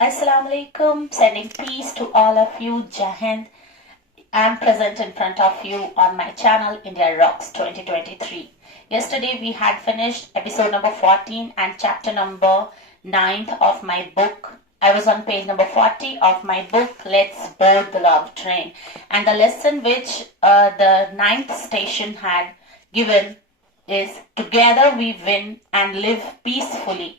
Assalamu alaikum, sending peace to all of you. Jahend. I'm present in front of you on my channel India Rocks 2023. Yesterday we had finished episode number 14 and chapter number 9 of my book. I was on page number 40 of my book, Let's Board the Love Train. And the lesson which the 9th station had given is Together we win and live peacefully.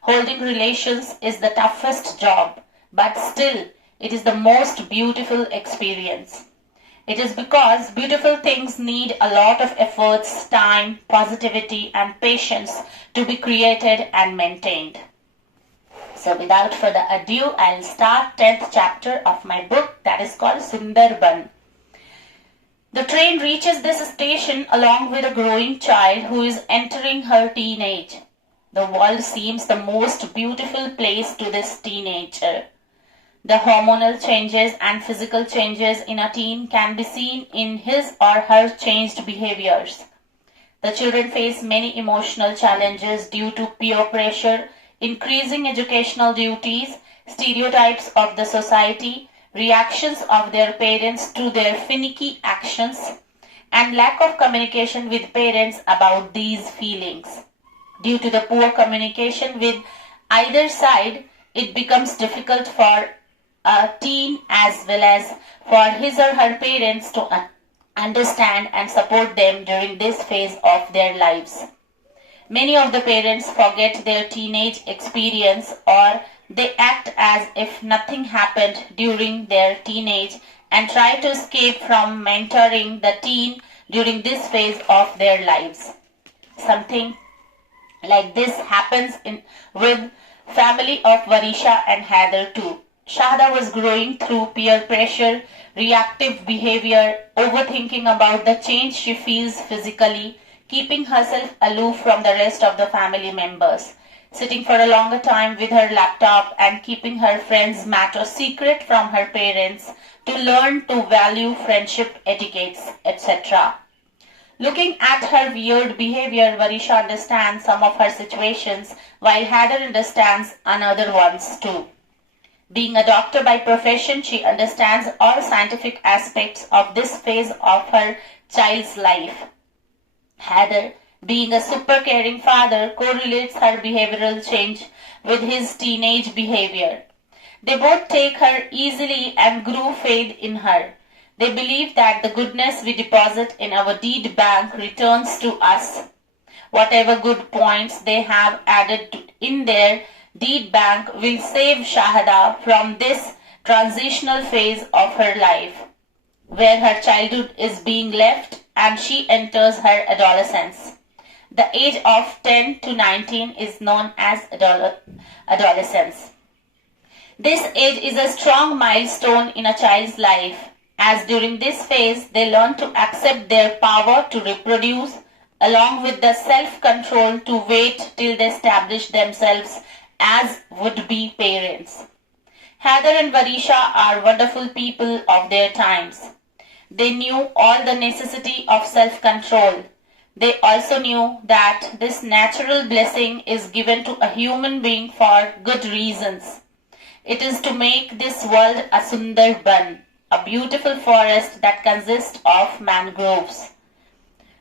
Holding relations is the toughest job, but still it is the most beautiful experience. It is because beautiful things need a lot of efforts, time, positivity and patience to be created and maintained. So without further ado, I'll start 10th chapter of my book that is called Sundarban. The train reaches this station along with a growing child who is entering her teenage. The world seems the most beautiful place to this teenager. The hormonal changes and physical changes in a teen can be seen in his or her changed behaviors. The children face many emotional challenges due to peer pressure, increasing educational duties, stereotypes of the society, reactions of their parents to their finicky actions, and lack of communication with parents about these feelings. Due to the poor communication with either side, it becomes difficult for a teen as well as for his or her parents to understand and support them during this phase of their lives. Many of the parents forget their teenage experience or they act as if nothing happened during their teenage and try to escape from mentoring the teen during this phase of their lives. Something like this happens with family of Varisha and Heather too. Shahada was growing through peer pressure, reactive behavior, overthinking about the change she feels physically, keeping herself aloof from the rest of the family members, sitting for a longer time with her laptop and keeping her friends' matters secret from her parents to learn to value friendship etiquettes, etc. Looking at her weird behavior, Varisha understands some of her situations while Heather understands another ones too. Being a doctor by profession, she understands all scientific aspects of this phase of her child's life. Heather, being a super caring father, correlates her behavioral change with his teenage behavior. They both take her easily and grew faith in her. They believe that the goodness we deposit in our deed bank returns to us. Whatever good points they have added in their deed bank will save Shahada from this transitional phase of her life, where her childhood is being left and she enters her adolescence. The age of 10 to 19 is known as adolescence. This age is a strong milestone in a child's life, as during this phase they learn to accept their power to reproduce along with the self-control to wait till they establish themselves as would-be parents. Heather and Varisha are wonderful people of their times. They knew all the necessity of self-control. They also knew that this natural blessing is given to a human being for good reasons. It is to make this world a Sundarban, a beautiful forest that consists of mangroves.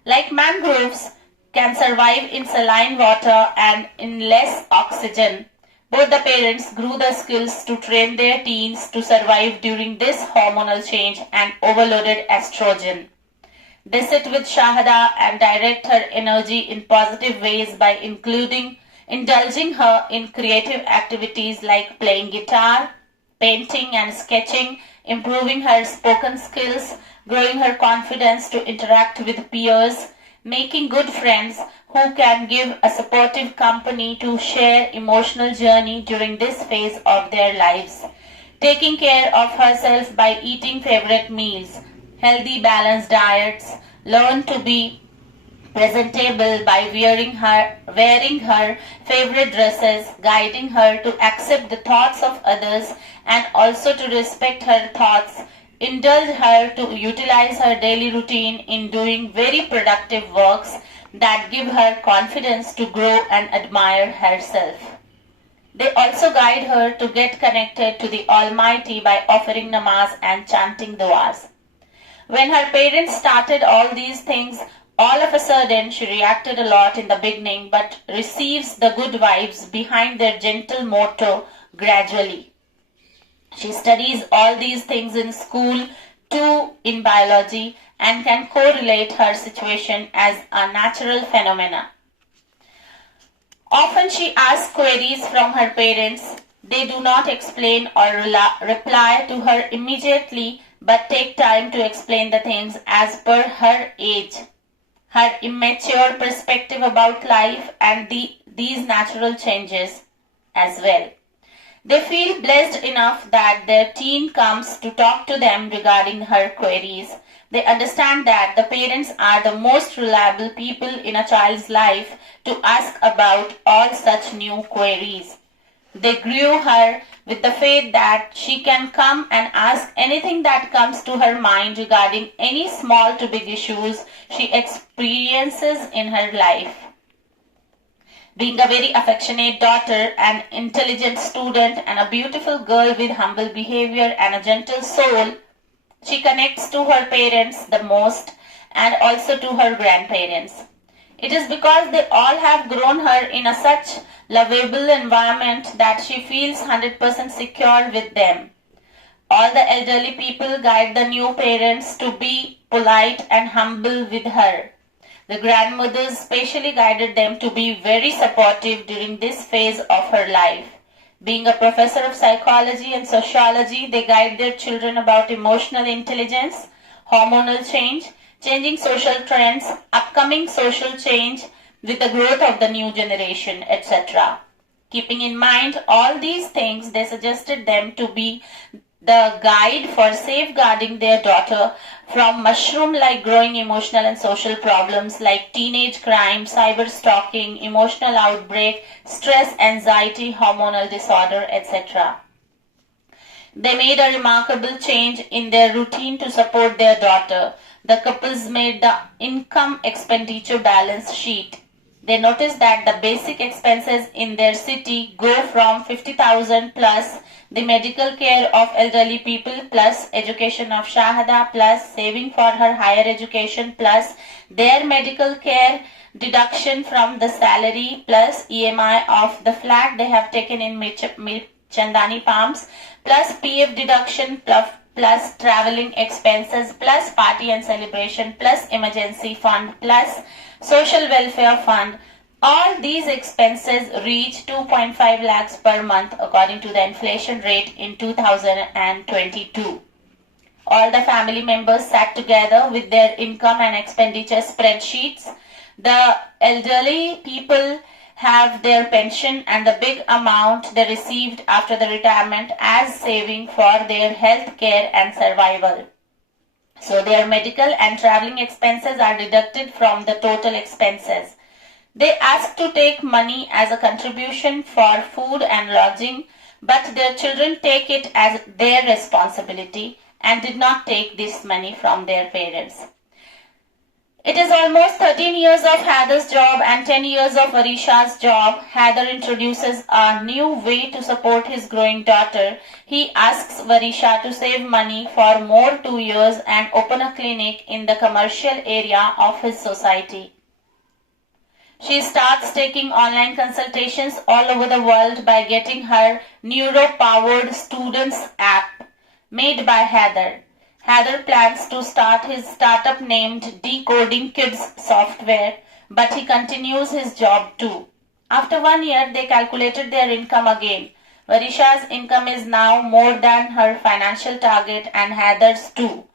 Like mangroves can survive in saline water and in less oxygen, both the parents grew the skills to train their teens to survive during this hormonal change and overloaded estrogen. They sit with Shahada and direct her energy in positive ways by indulging her in creative activities like playing guitar, painting and sketching, improving her spoken skills, growing her confidence to interact with peers, making good friends who can give a supportive company to share emotional journey during this phase of their lives, taking care of herself by eating favorite meals, healthy balanced diets, learn to be presentable by wearing her favorite dresses, guiding her to accept the thoughts of others and also to respect her thoughts, indulge her to utilize her daily routine in doing very productive works that give her confidence to grow and admire herself. They also guide her to get connected to the Almighty by offering namaz and chanting du'as. When her parents started all these things, all of a sudden she reacted a lot in the beginning but receives the good vibes behind their gentle motto gradually. She studies all these things in school too in biology and can correlate her situation as a natural phenomena. Often she asks queries from her parents. They do not explain or reply to her immediately but take time to explain the things as per her age, her immature perspective about life and these natural changes as well. They feel blessed enough that their teen comes to talk to them regarding her queries. They understand that the parents are the most reliable people in a child's life to ask about all such new queries. They grew her with the faith that she can come and ask anything that comes to her mind regarding any small to big issues she experiences in her life. Being a very affectionate daughter, an intelligent student, and a beautiful girl with humble behavior and a gentle soul, she connects to her parents the most and also to her grandparents. It is because they all have grown her in a such lovable environment that she feels 100% secure with them. All the elderly people guide the new parents to be polite and humble with her. The grandmothers specially guided them to be very supportive during this phase of her life. Being a professor of psychology and sociology, they guide their children about emotional intelligence, hormonal change, changing social trends, upcoming social change with the growth of the new generation, etc. Keeping in mind all these things, they suggested them to be the guide for safeguarding their daughter from mushroom-like growing emotional and social problems like teenage crime, cyber stalking, emotional outbreak, stress, anxiety, hormonal disorder, etc. They made a remarkable change in their routine to support their daughter. The couples made the income expenditure balance sheet. They noticed that the basic expenses in their city go from 50,000 plus the medical care of elderly people plus education of Shahada plus saving for her higher education plus their medical care deduction from the salary plus EMI of the flat they have taken in Chandani Palms plus PF deduction plus traveling expenses plus party and celebration plus emergency fund plus social welfare fund. All these expenses reach 2.5 lakhs per month according to the inflation rate in 2022. All the family members sat together with their income and expenditure spreadsheets. The elderly people have their pension and the big amount they received after the retirement as saving for their health care and survival. So their medical and traveling expenses are deducted from the total expenses. They asked to take money as a contribution for food and lodging, but their children take it as their responsibility and did not take this money from their parents. It is almost 13 years of Heather's job and 10 years of Varisha's job. Heather introduces a new way to support his growing daughter. He asks Varisha to save money for more 2 years and open a clinic in the commercial area of his society. She starts taking online consultations all over the world by getting her neuro-powered students app made by Heather. Heather plans to start his startup named Decoding Kids Software, but he continues his job too. After 1 year, they calculated their income again. Varisha's income is now more than her financial target and Heather's too.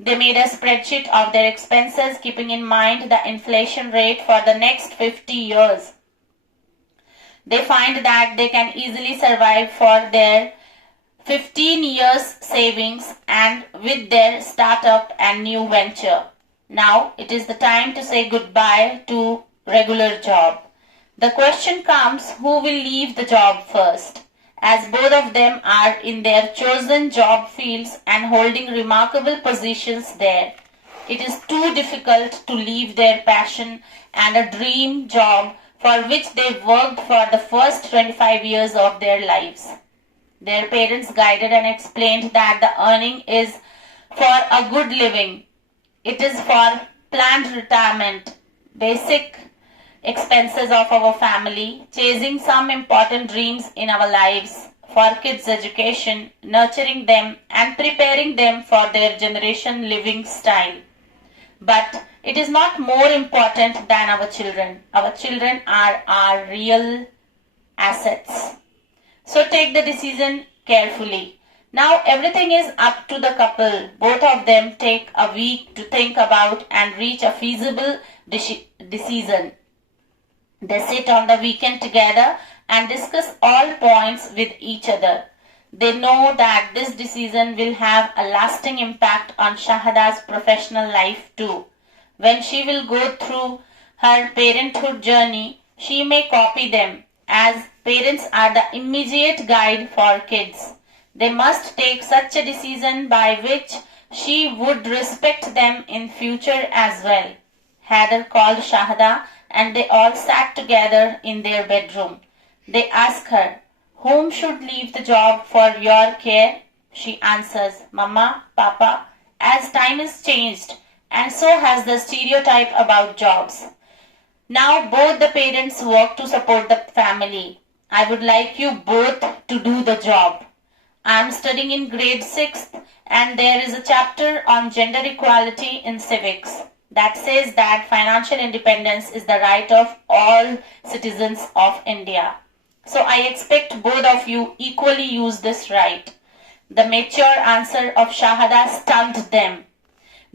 They made a spreadsheet of their expenses keeping in mind the inflation rate for the next 50 years. They find that they can easily survive for their 15 years savings and with their startup and new venture. Now it is the time to say goodbye to regular job. The question comes, who will leave the job first? As both of them are in their chosen job fields and holding remarkable positions there. It is too difficult to leave their passion and a dream job for which they worked for the first 25 years of their lives. Their parents guided and explained that the earning is for a good living. It is for planned retirement, basic expenses of our family, chasing some important dreams in our lives, for kids' education, nurturing them and preparing them for their generation living style. But it is not more important than our children. Our children are our real assets. So take the decision carefully. Now everything is up to the couple. Both of them take a week to think about and reach a feasible decision. They sit on the weekend together and discuss all points with each other. They know that this decision will have a lasting impact on Shahada's professional life too. When she will go through her parenthood journey, she may copy them, as parents are the immediate guide for kids. They must take such a decision by which she would respect them in future as well. Haider called Shahada and they all sat together in their bedroom. They asked her, "Whom should leave the job for your care?" She answers, "Mama, Papa, as time has changed and so has the stereotype about jobs. Now both the parents work to support the family. I would like you both to do the job. I am studying in grade 6th and there is a chapter on gender equality in civics that says that financial independence is the right of all citizens of India. So I expect both of you equally use this right." The mature answer of Shahada stunned them.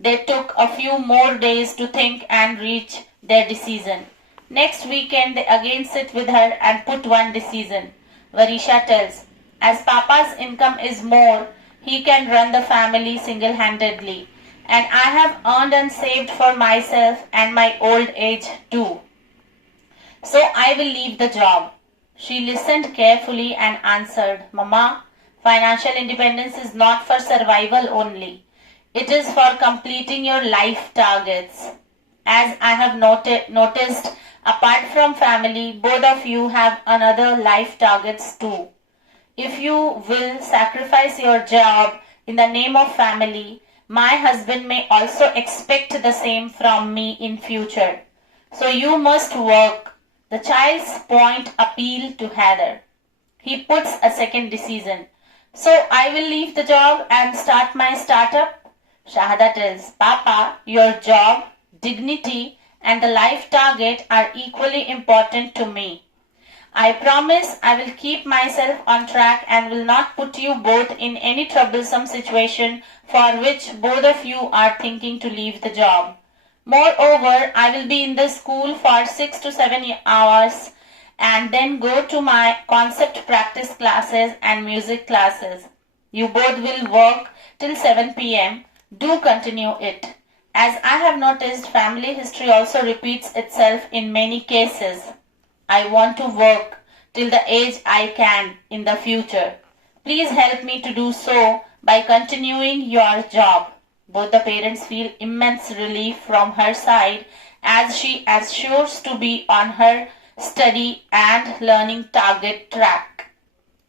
They took a few more days to think and reach their decision. Next weekend they again sit with her and put one decision. Varisha tells, "As Papa's income is more, he can run the family single-handedly. And I have earned and saved for myself and my old age too. So I will leave the job." She listened carefully and answered, "Mama, financial independence is not for survival only. It is for completing your life targets. As I have noticed, apart from family, both of you have another life targets too. If you will sacrifice your job in the name of family, my husband may also expect the same from me in future. So you must work." The child's point appealed to Haider. He puts a second decision. "So I will leave the job and start my startup?" Shahada tells, "Papa, your job, dignity and the life target are equally important to me. I promise I will keep myself on track and will not put you both in any troublesome situation for which both of you are thinking to leave the job. Moreover, I will be in the school for 6 to 7 hours and then go to my concept practice classes and music classes. You both will work till 7 p.m. Do continue it. As I have noticed, family history also repeats itself in many cases. I want to work till the age I can in the future. Please help me to do so by continuing your job." Both the parents feel immense relief from her side as she assures to be on her study and learning target track.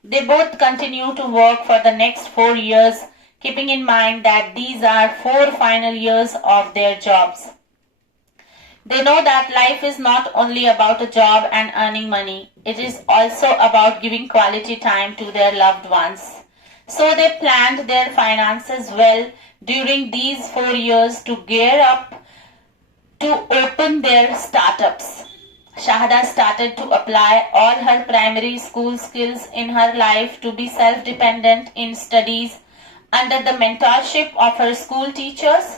They both continue to work for the next 4 years, keeping in mind that these are 4 final years of their jobs. They know that life is not only about a job and earning money. It is also about giving quality time to their loved ones. So they planned their finances well during these 4 years to gear up to open their startups. Shahada started to apply all her primary school skills in her life to be self-dependent in studies under the mentorship of her school teachers,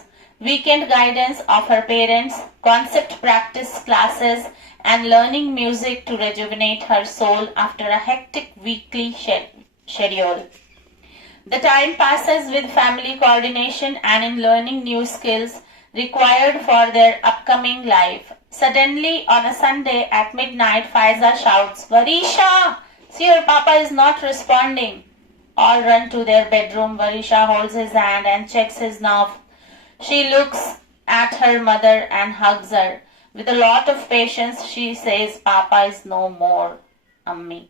weekend guidance of her parents, concept practice classes, and learning music to rejuvenate her soul after a hectic weekly schedule. The time passes with family coordination and in learning new skills required for their upcoming life. Suddenly, on a Sunday at midnight, Faiza shouts, "Varisha! See, your papa is not responding." All run to their bedroom. Varisha holds his hand and checks his nerve. She looks at her mother and hugs her. With a lot of patience, she says, Papa is no more, Ammi.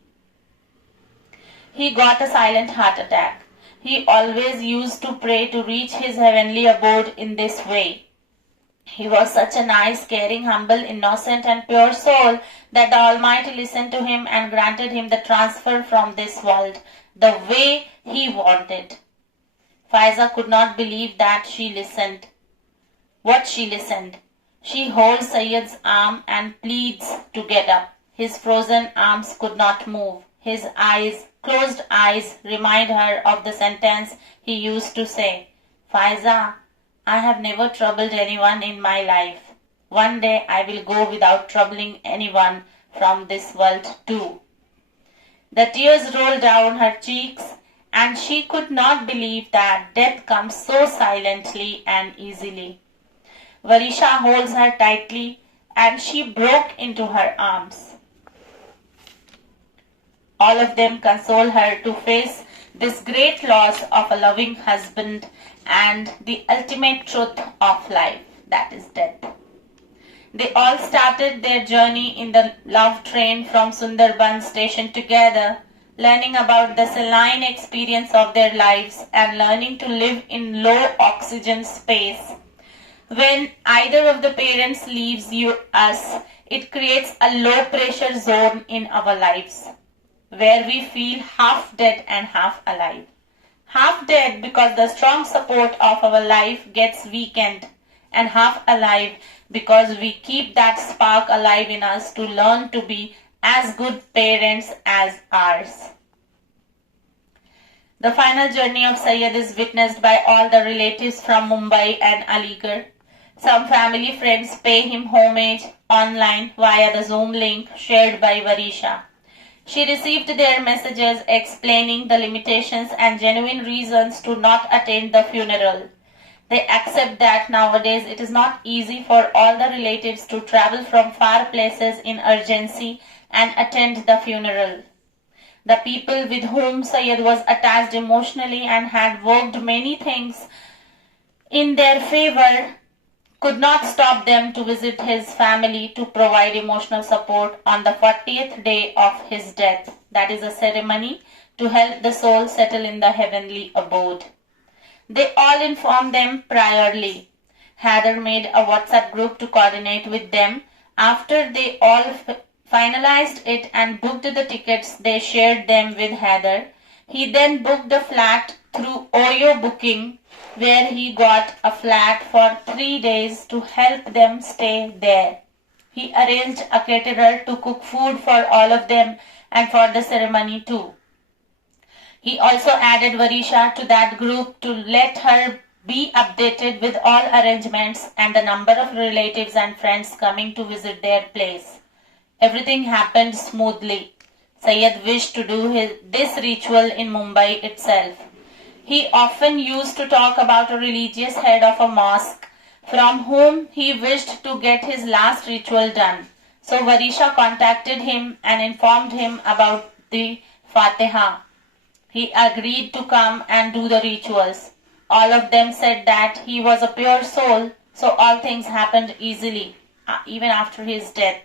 He got a silent heart attack. He always used to pray to reach his heavenly abode in this way. He was such a nice, caring, humble, innocent and pure soul that the Almighty listened to him and granted him the transfer from this world the way he wanted. Faiza could not believe that she listened. What she listened? She holds Sayyid's arm and pleads to get up. His frozen arms could not move. His closed eyes, remind her of the sentence he used to say, Faiza, I have never troubled anyone in my life. One day I will go without troubling anyone from this world too. The tears rolled down her cheeks, and she could not believe that death comes so silently and easily. Varisha holds her tightly, and she broke into her arms. All of them console her to face this great loss of a loving husband and the ultimate truth of life, that is death. They all started their journey in the love train from Sundarban station together, learning about the saline experience of their lives and learning to live in low oxygen space. When either of the parents leaves us, it creates a low pressure zone in our lives, where we feel half dead and half alive. Half dead because the strong support of our life gets weakened, and half alive because we keep that spark alive in us to learn to be as good parents as ours. The final journey of Syed is witnessed by all the relatives from Mumbai and Aligarh. Some family friends pay him homage online via the Zoom link shared by Varisha. She received their messages explaining the limitations and genuine reasons to not attend the funeral. They accept that nowadays it is not easy for all the relatives to travel from far places in urgency and attend the funeral. The people with whom Syed was attached emotionally and had worked many things in their favor could not stop them to visit his family to provide emotional support on the 40th day of his death. That is a ceremony to help the soul settle in the heavenly abode. They all informed them priorly. Heather made a WhatsApp group to coordinate with them. After they all finalized it and booked the tickets, they shared them with Heather. He then booked a flat through Oyo Booking, where he got a flat for 3 days to help them stay there. He arranged a caterer to cook food for all of them and for the ceremony too. He also added Varisha to that group to let her be updated with all arrangements and the number of relatives and friends coming to visit their place. Everything happened smoothly. Syed wished to do this ritual in Mumbai itself. He often used to talk about a religious head of a mosque from whom he wished to get his last ritual done. So Varisha contacted him and informed him about the Fatiha. He agreed to come and do the rituals. All of them said that he was a pure soul, so all things happened easily, even after his death.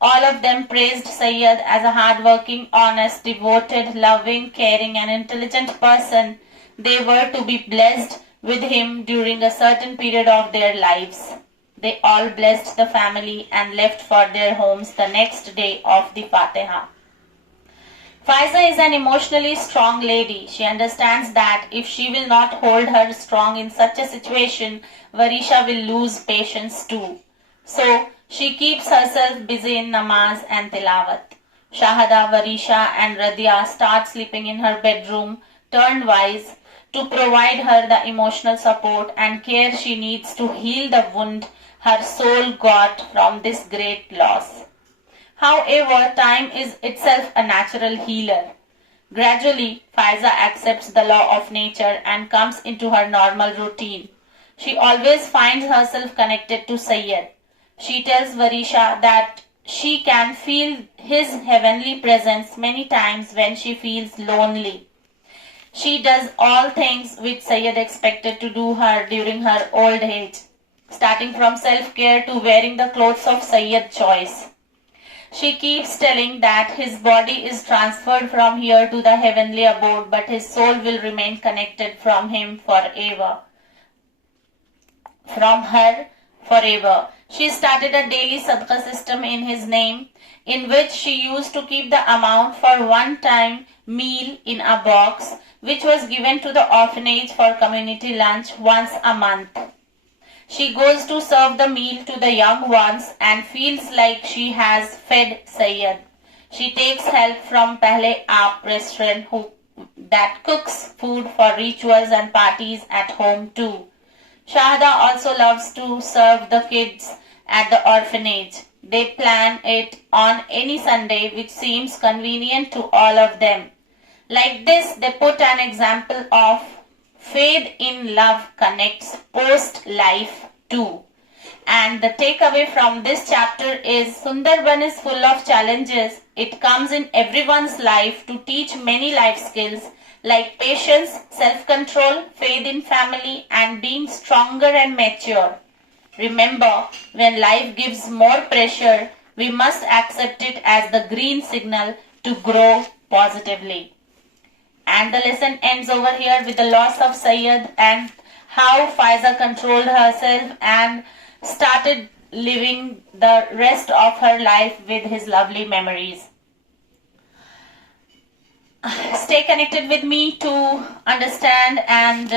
All of them praised Syed as a hardworking, honest, devoted, loving, caring and intelligent person. They were to be blessed with him during a certain period of their lives. They all blessed the family and left for their homes the next day of the Fatiha. Faiza is an emotionally strong lady. She understands that if she will not hold her strong in such a situation, Varisha will lose patience too. So, she keeps herself busy in namaz and tilawat. Shahada, Varisha and Radhya start sleeping in her bedroom, turned wise, to provide her the emotional support and care she needs to heal the wound her soul got from this great loss. However, time is itself a natural healer. Gradually, Faiza accepts the law of nature and comes into her normal routine. She always finds herself connected to Syed. She tells Varisha that she can feel his heavenly presence many times when she feels lonely. She does all things which Syed expected to do her during her old age. starting from self-care to wearing the clothes of Sayyid choice. She keeps telling that his body is transferred from here to the heavenly abode, but his soul will remain connected from him forever. From her forever. She started a daily sadaqah system in his name, in which she used to keep the amount for one-time meal in a box, which was given to the orphanage for community lunch once a month. She goes to serve the meal to the young ones and feels like she has fed Sayyid. She takes help from Pehle Aap restaurant that cooks food for rituals and parties at home too. Shahada also loves to serve the kids at the orphanage. They plan it on any Sunday which seems convenient to all of them. Like this, they put an example of faith in love connects post-life too. And the takeaway from this chapter is Sundarban is full of challenges. It comes in everyone's life to teach many life skills like patience, self-control, faith in family, and being stronger and mature. Remember, when life gives more pressure, we must accept it as the green signal to grow positively. And the lesson ends over here with the loss of Sayyid and how Faiza controlled herself and started living the rest of her life with his lovely memories. Stay connected with me to understand and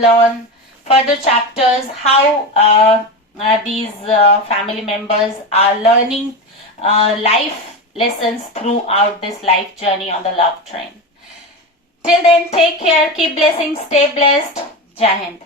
learn further chapters how these family members are learning life lessons throughout this life journey on the love train. Till then, take care, keep blessing, stay blessed. Jai Hind.